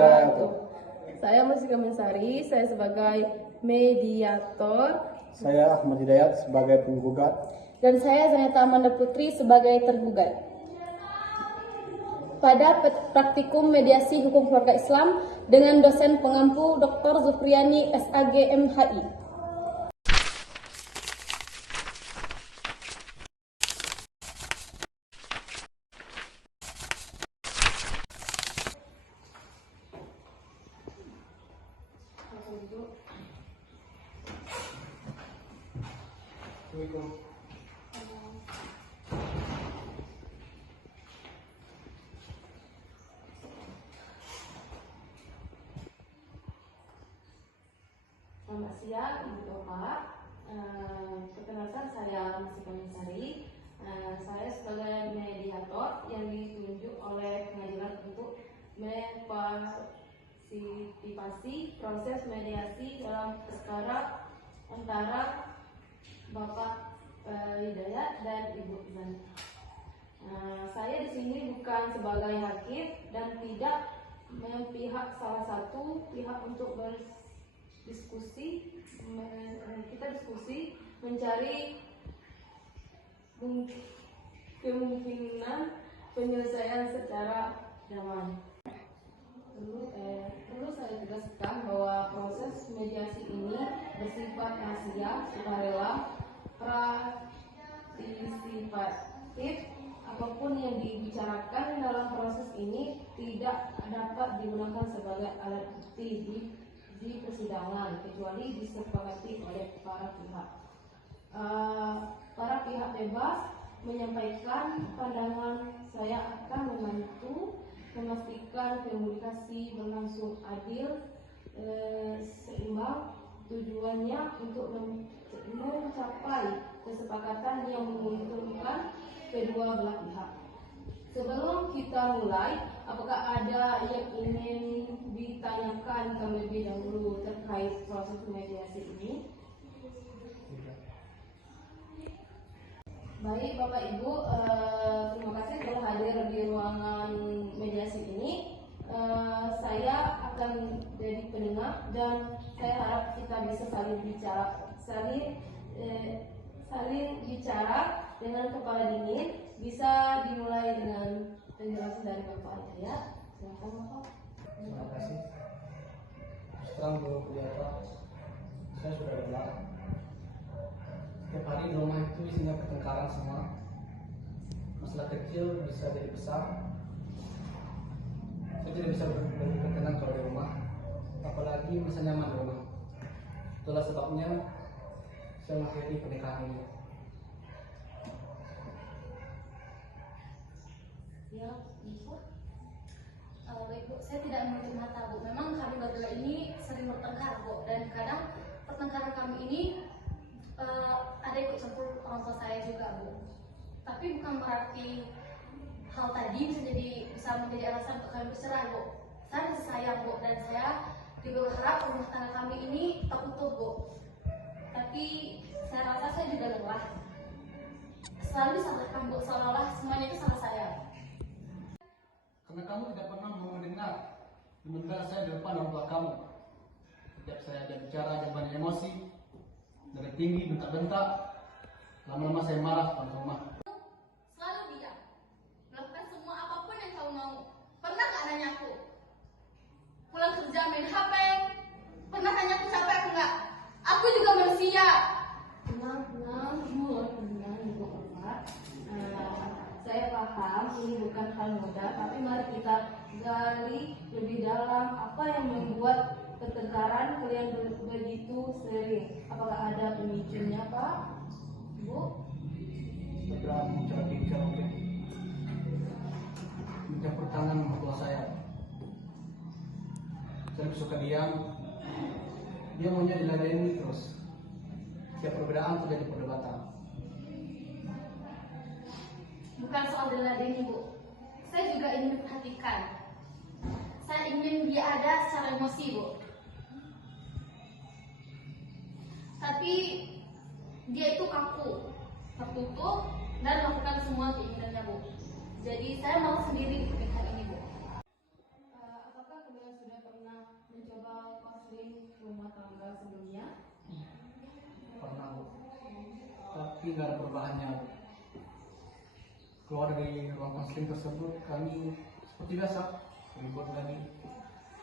wabarakatuh. Saya Mustika Mensari, saya sebagai mediator. Saya Ahmad Hidayat sebagai penggugat. Dan saya Zaneta Amanda Putri sebagai tergugat. Pada praktikum mediasi hukum keluarga Islam dengan dosen pengampu Dr. Zufriani SAG MHI. Selamat siang, Ibu Bapak. Perkenalkan saya Mustika Mensari. Saya sebagai mediator yang ditunjuk oleh pengadilan untuk memfasilitasi proses mediasi dalam perkara antara Bapak Hidayat dan Ibu Zaneta. Saya di sini bukan sebagai hakim dan tidak memihak salah satu pihak untuk kita diskusi mencari kemungkinan penyelesaian secara damai. Perlu saya tegaskan bahwa proses mediasi ini bersifat rahasia, sukarela, partisipatif. Apapun yang dibicarakan dalam proses ini tidak dapat digunakan sebagai alat bukti di persidangan kecuali disepakati oleh para pihak. Para pihak bebas menyampaikan pandangan. Saya akan membantu memastikan komunikasi berlangsung adil, seimbang. Tujuannya untuk mencapai kesepakatan yang menguntungkan kedua belah pihak. Sebelum kita mulai, apakah ada yang ingin ditanyakan terlebih dahulu terkait proses mediasi ini? Baik, Bapak Ibu, terima kasih telah hadir di ruangan mediasi ini. Saya akan jadi pendengar dan saya harap kita bisa saling bicara dengan kepala dingin. Bisa dimulai dengan penjelasan dari Bapak Hidayat. Silakan Bapak. Terima kasih. Setelah beberapa, saya sudah dengar. Setiap hari di rumah itu isinya pertengkaran semua. Masalah kecil bisa jadi besar. Saya tidak bisa berpikir tenang kalau di rumah, apalagi merasa nyaman di rumah. Itulah sebabnya saya mengakhiri pernikahan ini. Ya, Ibu. Baik Bu, saya tidak menutup mata Bu. Memang kami berdua ini sering bertengkar Bu, dan kadang pertengkaran kami ini ada ikut campur orang tua saya juga Bu. Tapi bukan berarti hal tadi bisa menjadi alasan untuk kami bercerai Bu. Saya masih sayang Bu, dan saya juga berharap rumah tangga kami ini tak utuh Bu. Tapi saya rasa saya juga lelah. Selalu disalahkan Bu, seolah-olah semuanya itu salah saya. Karena kamu tidak pernah mau mendengar saya di depan orang tua kamu. Setiap saya ada bicara ada banyak emosi, dari tinggi bentak-bentak, lama-lama saya marah pada rumah. Selalu diam, melakukan semua apapun yang kamu mau. Pernah gak nanya aku? Pulang kerja main HP, pernah tanya aku capek aku nggak? Aku juga manusia. Tenang, Ibu Bapak. Saya paham ini bukan hal mudah, tapi mari kita gali lebih dalam apa yang membuat pertengkaran kalian begitu sering. Apakah ada pemicunya, Pak? Bu? Setelah bicara untuk mencampur tangan mertua saya lebih suka diam. Dia maunya diladeni terus. Setiap perbedaan terjadi perdebatan. Bukan soal diladeni Bu, saya juga ingin diperhatikan. Saya ingin dia ada secara emosi Bu. Tapi dia itu kaku, tertutup, dan melakukan semua keinginannya Bu. Jadi saya mau sendiri di pernikahan ini Bu. Apakah kalian sudah mencoba konseling rumah tangga sebelumnya? Pernah Bu, tapi nggak ada perubahannya Bu. Keluar dari ruang konseling tersebut kami seperti biasa ribut lagi.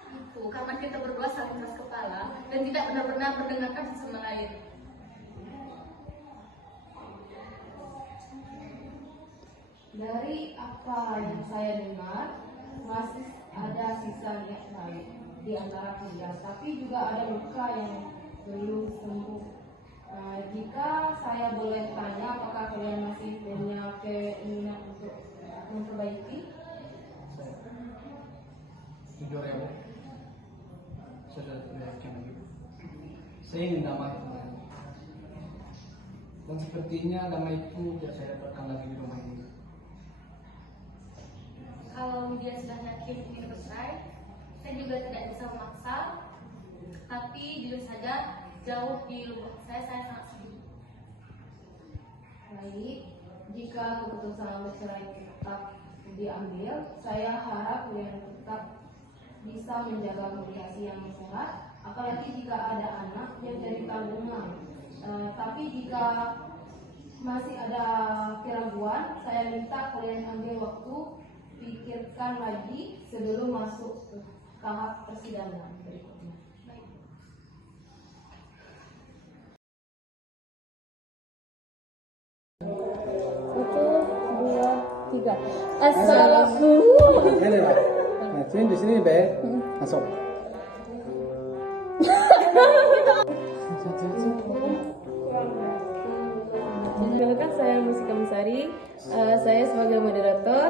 Itu karena kita berdua saling keras kepala dan tidak benar-benar mendengarkan satu sama lain. Dari apa yang saya dengar, masih ada sisa niat baik di antara kalian, tapi juga ada luka yang belum sembuh. Jika saya boleh tanya, apakah kalian masih punya keinginan untuk memperbaiki? Saya jujur ya Bu, saya sudah tidak yakin lagi. Saya ingin damai kembali. Dan sepertinya damai itu tidak saya dapatkan lagi di rumah ini. Kalau dia sudah yakin ingin bercerai, saya juga tidak bisa memaksa. Tapi jujur saja, jauh di lubuk saya sangat sedih. Baik, jika keputusan bercerai tetap diambil, saya harap kalian tetap bisa menjaga komunikasi yang sehat, apalagi jika ada anak yang jadi tanggungan. Tapi jika masih ada keraguan, saya minta kalian ambil waktu, pikirkan lagi sebelum masuk ke tahap persidangan berikutnya. Baik. Satu, dua, tiga. Assalamualaikum. Ini lah. Nah, sini di sini Be. Masuk. Perkenalkan, saya Musika Mesari. Saya sebagai moderator.